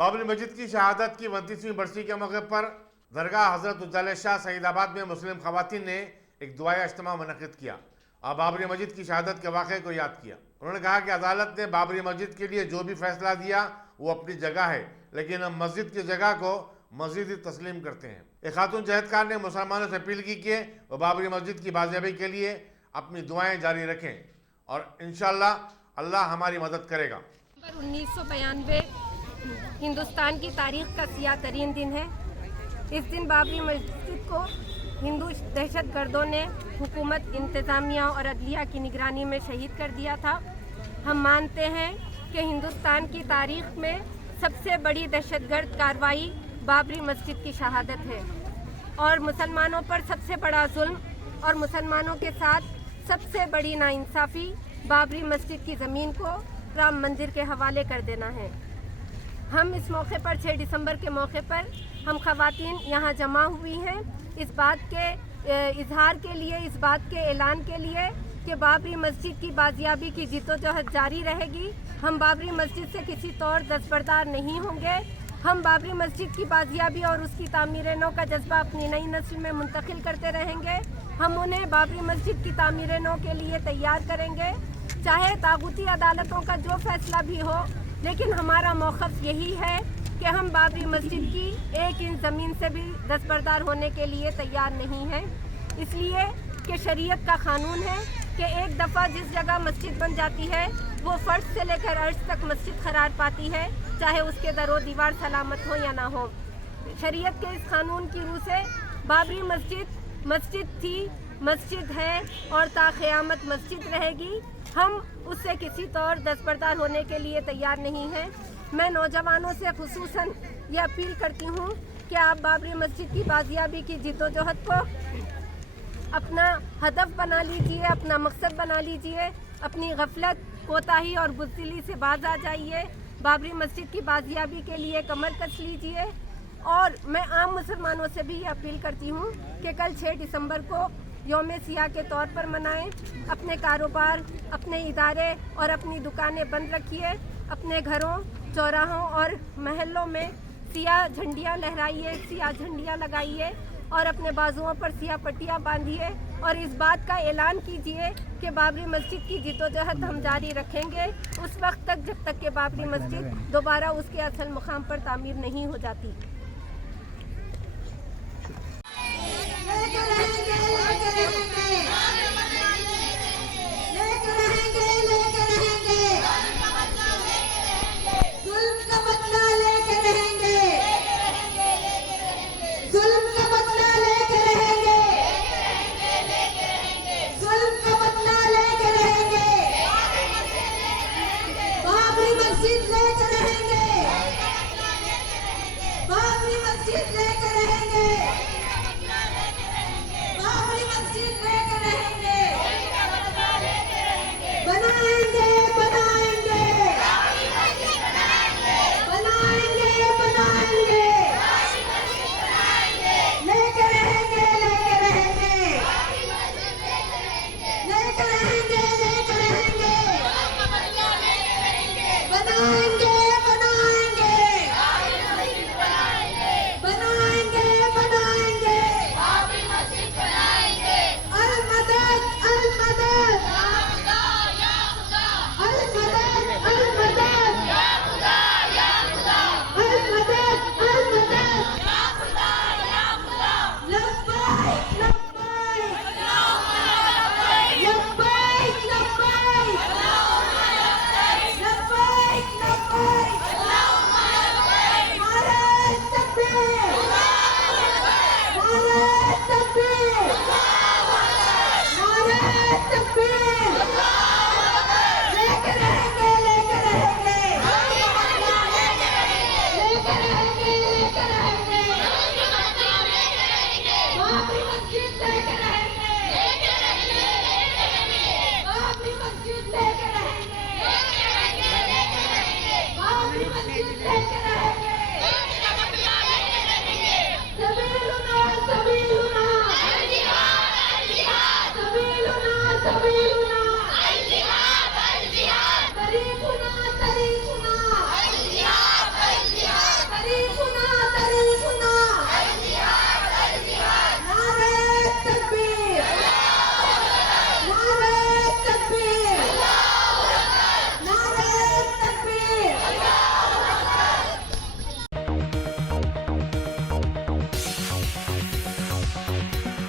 बाबरी मस्जिद की शहादत की 29वीं बरसी के मौके पर दरगाह हजरत उज्जाले शाह सईदाबाद में मुस्लिम खवातीन ने एक दुआया इज्तिमा मुनक़िद किया और बाबरी मस्जिद की शहादत के वाक़े को याद किया। उन्होंने कहा कि अदालत ने बाबरी मस्जिद के लिए जो भी फैसला दिया वो अपनी जगह है, लेकिन हम मस्जिद की जगह को मस्जिद ही तस्लीम करते हैं। एक खातून जहदकार ने मुसलमानों से अपील की कि वो बाबरी मस्जिद की बाजियाबी के लिए अपनी दुआएं जारी रखें और इंशाअल्लाह अल्लाह हमारी मदद करेगा। 1992 हिंदुस्तान की तारीख का सियाह तरीन दिन है। इस दिन बाबरी मस्जिद को हिंदू दहशतगर्दों ने हुकूमत, इंतज़ामिया और अदलिया की निगरानी में शहीद कर दिया था। हम मानते हैं कि हिंदुस्तान की तारीख में सबसे बड़ी दहशतगर्द कार्रवाई बाबरी मस्जिद की शहादत है और मुसलमानों पर सबसे बड़ा जुल्म और मुसलमानों के साथ सबसे बड़ी नाइंसाफ़ी बाबरी मस्जिद की ज़मीन को राम मंदिर के हवाले कर देना है। हम इस मौके पर 6 दिसंबर के मौके पर हम खवातीन यहाँ जमा हुई हैं इस बात के इजहार के लिए, इस बात के ऐलान के लिए कि बाबरी मस्जिद की बाजियाबी की जिद्दोजहद जारी रहेगी। हम बाबरी मस्जिद से किसी तौर दस्तबरदार नहीं होंगे। हम बाबरी मस्जिद की बाजियाबी और उसकी तामीर नौ का जज्बा अपनी नई नस्ल में मुंतकिल करते रहेंगे। हम उन्हें बाबरी मस्जिद की तामीर नौ के लिए तैयार करेंगे, चाहे तागूती अदालतों का जो फैसला भी हो। लेकिन हमारा मौक़िफ़ यही है कि हम बाबरी मस्जिद की एक इंच ज़मीन से भी दस्तबरदार होने के लिए तैयार नहीं हैं, इसलिए कि शरीयत का कानून है कि एक दफ़ा जिस जगह मस्जिद बन जाती है वो फ़र्श से लेकर अर्श तक मस्जिद करार पाती है, चाहे उसके दरो दीवार सलामत हो या ना हो। शरीयत के इस कानून की रूह से बाबरी मस्जिद मस्जिद थी, मस्जिद है और ता क़यामत मस्जिद रहेगी। हम उससे किसी तौर दस्तबरदार होने के लिए तैयार नहीं हैं। मैं नौजवानों से खुसूसन ये अपील करती हूँ कि आप बाबरी मस्जिद की बाजियाबी की जिद्दोजहद को अपना हदफ बना लीजिए, अपना मकसद बना लीजिए। अपनी गफलत, कोताही और बुज़दिली से बाज आ जाइए। बाबरी मस्जिद की बाजियाबी के लिए कमर कस लीजिए। और मैं आम मुसलमानों से भी ये अपील करती हूँ कि कल 6 दिसंबर को यौम सियाह के तौर पर मनाएं। अपने कारोबार, अपने इदारे और अपनी दुकानें बंद रखिए। अपने घरों, चौराहों और महल्लों में सियाह झंडियाँ लहराइए, सियाह झंडियाँ लगाइए और अपने बाजुओं पर सियाह पट्टियाँ बांधिए और इस बात का ऐलान कीजिए कि बाबरी मस्जिद की जिद्दोजहद हम जारी रखेंगे उस वक्त तक जब तक कि बाबरी मस्जिद दोबारा उसके असल मुकाम पर तामीर नहीं हो जाती। लेके रहेंगे।